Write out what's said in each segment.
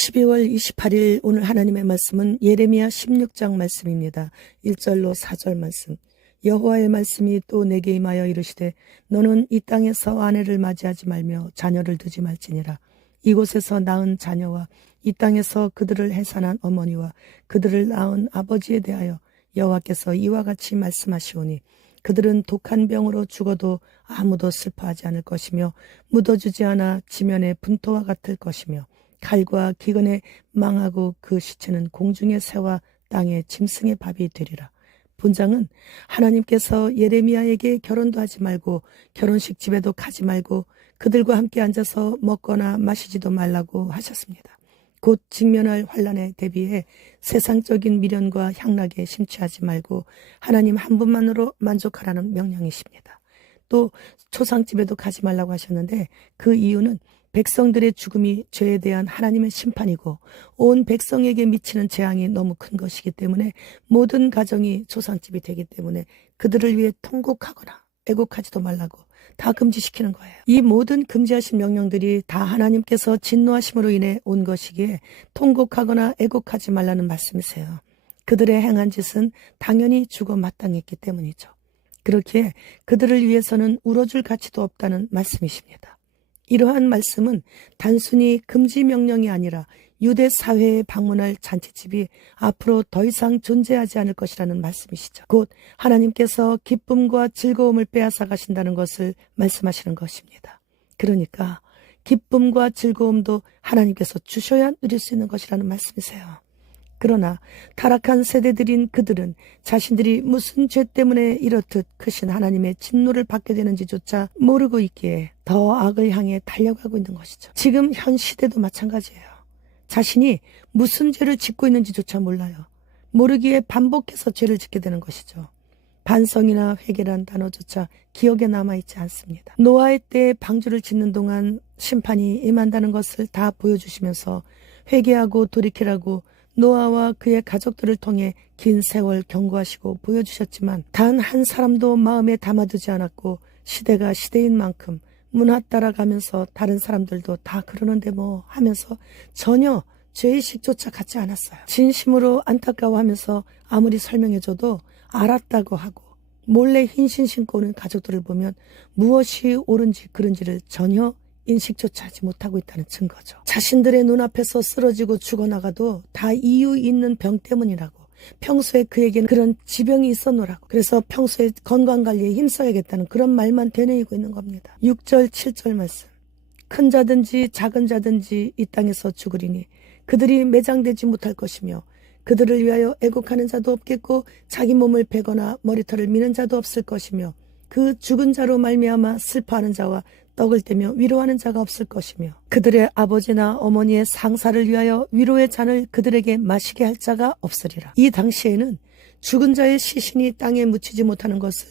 12월 28일 오늘 하나님의 말씀은 예레미야 16장 말씀입니다. 1절로 4절 말씀. 여호와의 말씀이 또 내게 임하여 이르시되 너는 이 땅에서 아내를 맞이하지 말며 자녀를 두지 말지니라. 이곳에서 낳은 자녀와 이 땅에서 그들을 해산한 어머니와 그들을 낳은 아버지에 대하여 여호와께서 이와 같이 말씀하시오니 그들은 독한 병으로 죽어도 아무도 슬퍼하지 않을 것이며 묻어주지 않아 지면의 분토와 같을 것이며 칼과 기근에 망하고 그 시체는 공중의 새와 땅의 짐승의 밥이 되리라. 본장은 하나님께서 예레미야에게 결혼도 하지 말고 결혼식 집에도 가지 말고 그들과 함께 앉아서 먹거나 마시지도 말라고 하셨습니다. 곧 직면할 환난에 대비해 세상적인 미련과 향락에 심취하지 말고 하나님 한 분만으로 만족하라는 명령이십니다. 또 초상집에도 가지 말라고 하셨는데 그 이유는 백성들의 죽음이 죄에 대한 하나님의 심판이고 온 백성에게 미치는 재앙이 너무 큰 것이기 때문에 모든 가정이 초상집이 되기 때문에 그들을 위해 통곡하거나 애곡하지도 말라고 다 금지시키는 거예요. 이 모든 금지하신 명령들이 다 하나님께서 진노하심으로 인해 온 것이기에 통곡하거나 애곡하지 말라는 말씀이세요. 그들의 행한 짓은 당연히 죽어 마땅했기 때문이죠. 그렇기에 그들을 위해서는 울어줄 가치도 없다는 말씀이십니다. 이러한 말씀은 단순히 금지 명령이 아니라 유대 사회에 방문할 잔치집이 앞으로 더 이상 존재하지 않을 것이라는 말씀이시죠. 곧 하나님께서 기쁨과 즐거움을 빼앗아 가신다는 것을 말씀하시는 것입니다. 그러니까 기쁨과 즐거움도 하나님께서 주셔야 누릴 수 있는 것이라는 말씀이세요. 그러나 타락한 세대들인 그들은 자신들이 무슨 죄 때문에 이렇듯 크신 하나님의 진노를 받게 되는지조차 모르고 있기에 더 악을 향해 달려가고 있는 것이죠. 지금 현 시대도 마찬가지예요. 자신이 무슨 죄를 짓고 있는지조차 몰라요. 모르기에 반복해서 죄를 짓게 되는 것이죠. 반성이나 회개란 단어조차 기억에 남아있지 않습니다. 노아의 때에 방주를 짓는 동안 심판이 임한다는 것을 다 보여주시면서 회개하고 돌이키라고 노아와 그의 가족들을 통해 긴 세월 경고하시고 보여주셨지만 단 한 사람도 마음에 담아두지 않았고 시대가 시대인 만큼 문화 따라가면서 다른 사람들도 다 그러는데 뭐 하면서 전혀 죄의식조차 갖지 않았어요. 진심으로 안타까워하면서 아무리 설명해줘도 알았다고 하고 몰래 흰신 신고 오는 가족들을 보면 무엇이 옳은지 그른지를 전혀 인식조차 하지 못하고 있다는 증거죠. 자신들의 눈앞에서 쓰러지고 죽어나가도 다 이유 있는 병 때문이라고, 평소에 그에게는 그런 지병이 있었노라고, 그래서 평소에 건강관리에 힘써야겠다는 그런 말만 되뇌이고 있는 겁니다. 6절 7절 말씀. 큰 자든지 작은 자든지 이 땅에서 죽으리니 그들이 매장되지 못할 것이며 그들을 위하여 애곡하는 자도 없겠고 자기 몸을 베거나 머리털을 미는 자도 없을 것이며 그 죽은 자로 말미암아 슬퍼하는 자와 떡을 떼며 위로하는 자가 없을 것이며 그들의 아버지나 어머니의 상사를 위하여 위로의 잔을 그들에게 마시게 할 자가 없으리라. 이 당시에는 죽은 자의 시신이 땅에 묻히지 못하는 것을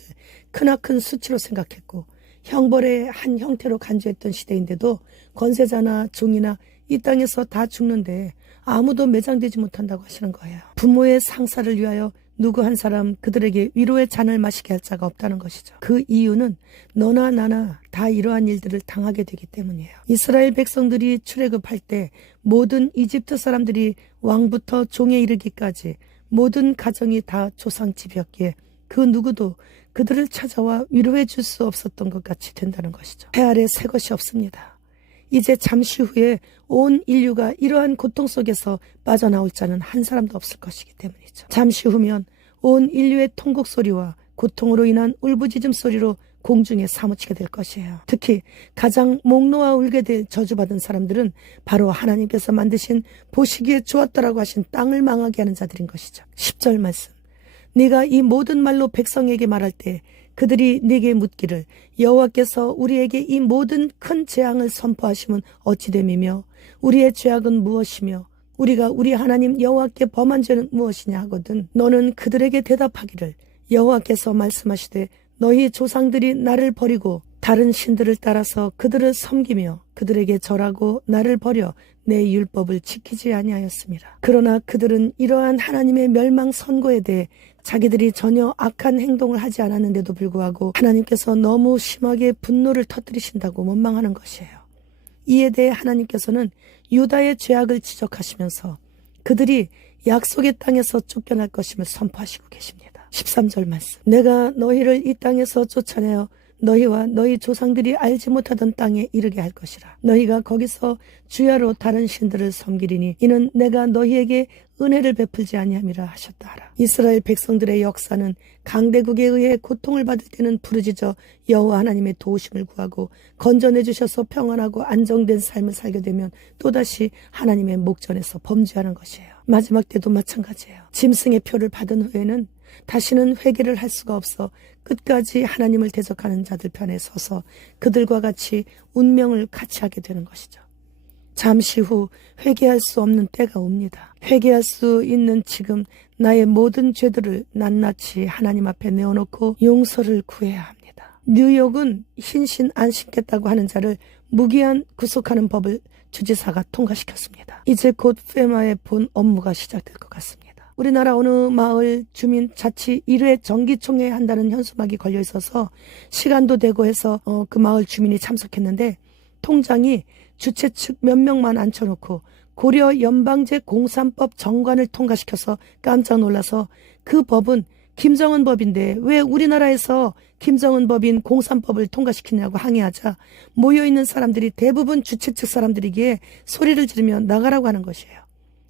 크나큰 수치로 생각했고 형벌의 한 형태로 간주했던 시대인데도 권세자나 종이나 이 땅에서 다 죽는데 아무도 매장되지 못한다고 하시는 거예요. 부모의 상사를 위하여 누구 한 사람 그들에게 위로의 잔을 마시게 할 자가 없다는 것이죠. 그 이유는 너나 나나 다 이러한 일들을 당하게 되기 때문이에요. 이스라엘 백성들이 출애굽할 때 모든 이집트 사람들이 왕부터 종에 이르기까지 모든 가정이 다 조상집이었기에 그 누구도 그들을 찾아와 위로해 줄 수 없었던 것 같이 된다는 것이죠. 해 아래 새 것이 없습니다. 이제 잠시 후에 온 인류가 이러한 고통 속에서 빠져나올 자는 한 사람도 없을 것이기 때문이죠. 잠시 후면 온 인류의 통곡 소리와 고통으로 인한 울부짖음 소리로 공중에 사무치게 될 것이에요. 특히 가장 목 놓아 울게 될 저주받은 사람들은 바로 하나님께서 만드신 보시기에 좋았다라고 하신 땅을 망하게 하는 자들인 것이죠. 10절 말씀. 네가 이 모든 말로 백성에게 말할 때 그들이 네게 묻기를 여호와께서 우리에게 이 모든 큰 재앙을 선포하시면 어찌 됨이며 우리의 죄악은 무엇이며 우리가 우리 하나님 여호와께 범한 죄는 무엇이냐 하거든 너는 그들에게 대답하기를 여호와께서 말씀하시되 너희 조상들이 나를 버리고 다른 신들을 따라서 그들을 섬기며 그들에게 절하고 나를 버려 내 율법을 지키지 아니하였습니다. 그러나 그들은 이러한 하나님의 멸망 선고에 대해 자기들이 전혀 악한 행동을 하지 않았는데도 불구하고 하나님께서 너무 심하게 분노를 터뜨리신다고 원망하는 것이에요. 이에 대해 하나님께서는 유다의 죄악을 지적하시면서 그들이 약속의 땅에서 쫓겨날 것임을 선포하시고 계십니다. 13절 말씀. 내가 너희를 이 땅에서 쫓아내어 너희와 너희 조상들이 알지 못하던 땅에 이르게 할 것이라. 너희가 거기서 주야로 다른 신들을 섬기리니 이는 내가 너희에게 은혜를 베풀지 아니함이라 하셨다 하라. 이스라엘 백성들의 역사는 강대국에 의해 고통을 받을 때는 부르짖어 여호와 하나님의 도우심을 구하고 건져내 주셔서 평안하고 안정된 삶을 살게 되면 또다시 하나님의 목전에서 범죄하는 것이에요. 마지막 때도 마찬가지예요. 짐승의 표를 받은 후에는 다시는 회개를 할 수가 없어 끝까지 하나님을 대적하는 자들 편에 서서 그들과 같이 운명을 같이 하게 되는 것이죠. 잠시 후 회개할 수 없는 때가 옵니다. 회개할 수 있는 지금 나의 모든 죄들을 낱낱이 하나님 앞에 내어놓고 용서를 구해야 합니다. 뉴욕은 흰신 안 신겠다고 하는 자를 무기한 구속하는 법을 주지사가 통과시켰습니다. 이제 곧 페마의 본 업무가 시작될 것 같습니다. 우리나라 어느 마을 주민 자치 1회 정기총회 한다는 현수막이 걸려 있어서 시간도 되고 해서 그 마을 주민이 참석했는데 통장이 주최 측 몇 명만 앉혀놓고 고려 연방제공산법 정관을 통과시켜서 깜짝 놀라서 그 법은 김정은 법인데 왜 우리나라에서 김정은 법인 공산법을 통과시키냐고 항의하자 모여있는 사람들이 대부분 주최 측 사람들이기에 소리를 지르며 나가라고 하는 것이에요.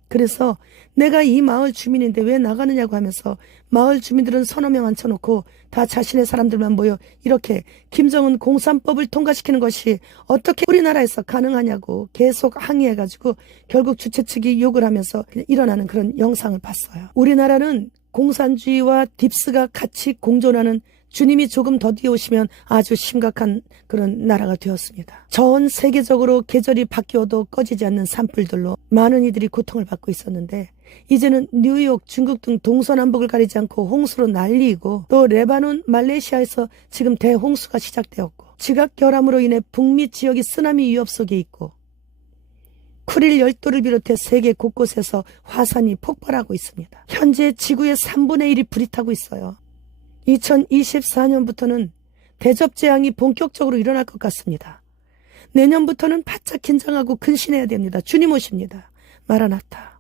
그래서 내가 이 마을 주민인데 왜 나가느냐고 하면서 마을 주민들은 서너 명 앉혀놓고 다 자신의 사람들만 모여 이렇게 김정은 공산법을 통과시키는 것이 어떻게 우리나라에서 가능하냐고 계속 항의해가지고 결국 주최 측이 욕을 하면서 일어나는 그런 영상을 봤어요. 우리나라는 공산주의와 딥스가 같이 공존하는 주님이 조금 더 뒤에 오시면 아주 심각한 그런 나라가 되었습니다. 전 세계적으로 계절이 바뀌어도 꺼지지 않는 산불들로 많은 이들이 고통을 받고 있었는데 이제는 뉴욕, 중국 등 동서남북을 가리지 않고 홍수로 난리이고 또 레바논, 말레이시아에서 지금 대홍수가 시작되었고 지각결함으로 인해 북미 지역이 쓰나미 위협 속에 있고 쿠릴 열도를 비롯해 세계 곳곳에서 화산이 폭발하고 있습니다. 현재 지구의 3분의 1이 불이 타고 있어요. 2024년부터는 대접재앙이 본격적으로 일어날 것 같습니다. 내년부터는 바짝 긴장하고 근신해야 됩니다. 주님 오십니다. 마라나타.